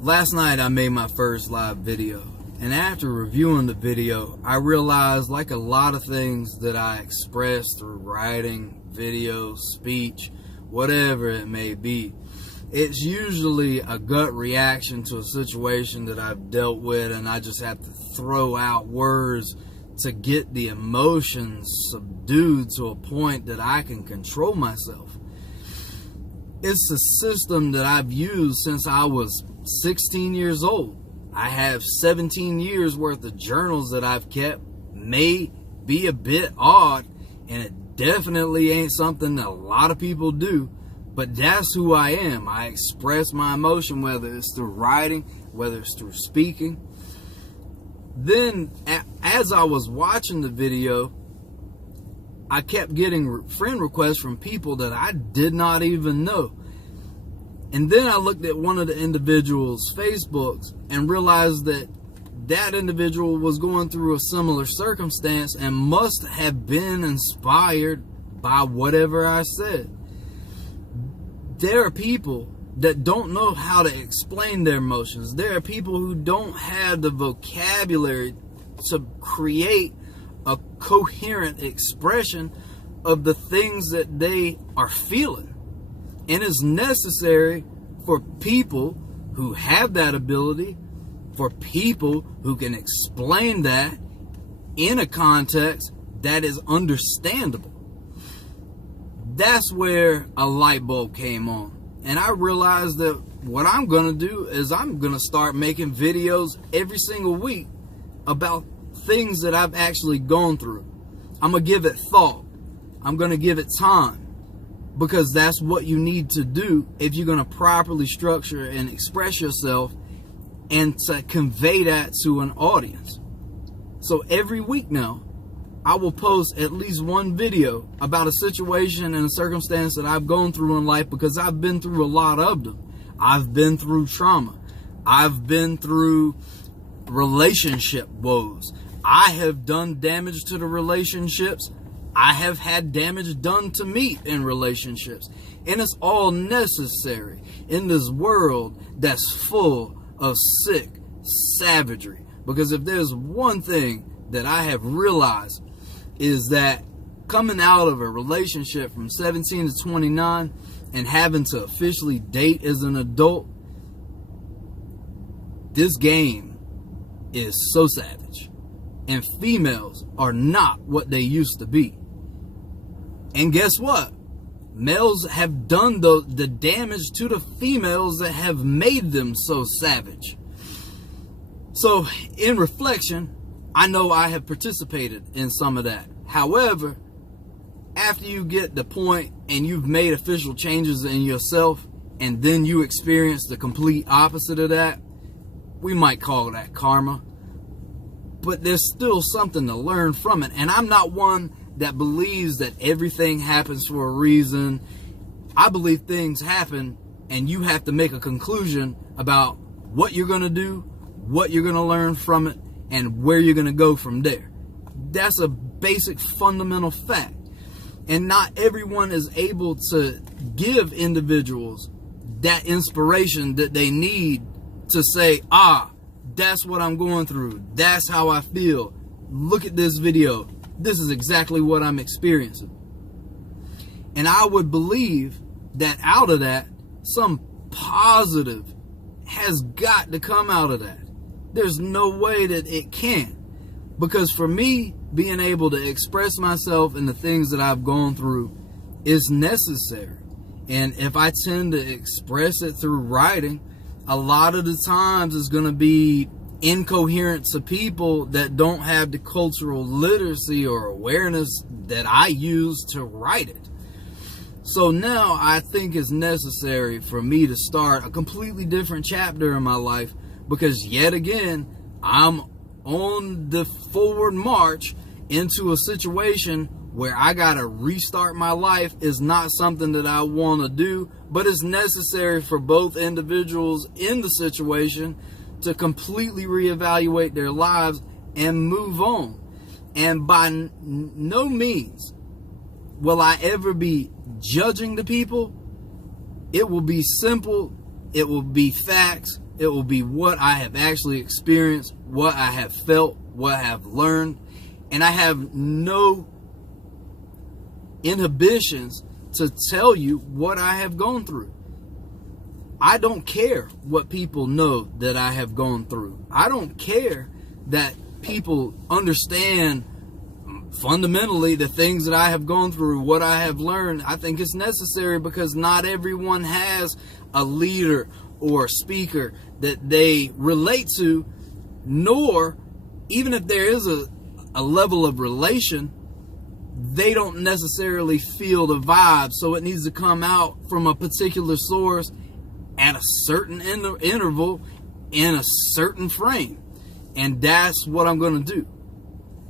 Last night I made my first live video, and after reviewing the video, I realized, like a lot of things that I express through writing, video, speech, whatever it may be, it's usually a gut reaction to a situation that I've dealt with, and I just have to throw out words to get the emotions subdued to a point that I can control myself. It's a system that I've used since I was 16 years old. I have 17 years worth of journals that I've kept. May be a bit odd, and it definitely ain't something that a lot of people do, but that's who I am. I express my emotion, whether it's through writing, whether it's through speaking. Then, as I was watching the video, I kept getting friend requests from people that I did not even know. And then I looked at one of the individual's Facebooks and realized that that individual was going through a similar circumstance and must have been inspired by whatever I said. There are people that don't know how to explain their emotions. There are people who don't have the vocabulary to create a coherent expression of the things that they are feeling. And it's necessary for people who have that ability, for people who can explain that in a context that is understandable. That's where a light bulb came on. And I realized that what I'm going to do is I'm going to start making videos every single week about things that I've actually gone through. I'm going to give it thought. I'm going to give it time, because that's what you need to do if you're going to properly structure and express yourself and to convey that to an audience. So every week now, I will post at least one video about a situation and a circumstance that I've gone through in life, because I've been through a lot of them. I've been through trauma. I've been through relationship woes. I have done damage to the relationships. I have had damage done to me in relationships. And it's all necessary in this world that's full of sick savagery. Because if there's one thing that I have realized, is that coming out of a relationship from 17 to 29 and having to officially date as an adult, this game is so savage. And females are not what they used to be. And guess what? Males have done the damage to the females that have made them so savage. So, in reflection, I know I have participated in some of that. However, after you get the point and you've made official changes in yourself, and then you experience the complete opposite of that, we might call that karma. But there's still something to learn from it. And I'm not one that believes that everything happens for a reason. I believe things happen and you have to make a conclusion about what you're going to do, what you're going to learn from it, and where you're going to go from there. That's a basic fundamental fact. And not everyone is able to give individuals that inspiration that they need to say, that's what I'm going through. That's how I feel. Look at this video. This is exactly what I'm experiencing. And I would believe that out of that, some positive has got to come out of that. There's no way that it can't. Because for me, being able to express myself and the things that I've gone through is necessary. And if I tend to express it through writing, a lot of the times it's going to be incoherent to people that don't have the cultural literacy or awareness that I use to write it. So now I think it's necessary for me to start a completely different chapter in my life, because yet again, I'm on the forward march into a situation where I gotta restart my life. Is not something that I want to do, but it's necessary for both individuals in the situation to completely reevaluate their lives and move on. And by no means will I ever be judging the people. It will be simple It will be facts. It will be what I have actually experienced, what I have felt, what I have learned. And I have no inhibitions to tell you what I have gone through. I don't care what people know that I have gone through. I don't care that people understand fundamentally the things that I have gone through, what I have learned. I think it's necessary because not everyone has a leader or a speaker that they relate to, nor even if there is a level of relation, they don't necessarily feel the vibe. So it needs to come out from a particular source at a certain interval in a certain frame. And that's what I'm going to do.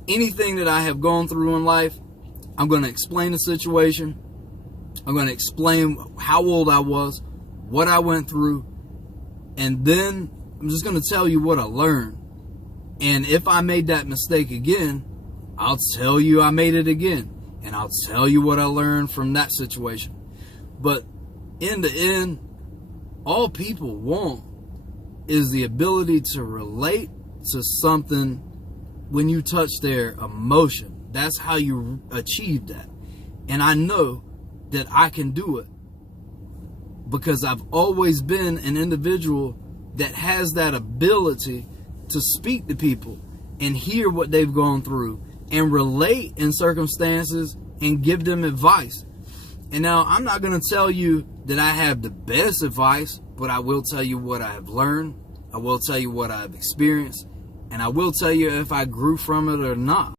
Anything that I have gone through in life, I'm going to explain the situation. I'm going to explain how old I was, what I went through, and then I'm just going to tell you what I learned. And if I made that mistake again, I'll tell you I made it again. And I'll tell you what I learned from that situation. But in the end, all people want is the ability to relate to something when you touch their emotion. That's how you achieve that. And I know that I can do it because I've always been an individual that has that ability to speak to people and hear what they've gone through and relate in circumstances and give them advice. And now I'm not going to tell you that I have the best advice, but I will tell you what I have learned. I will tell you what I've experienced, and I will tell you if I grew from it or not.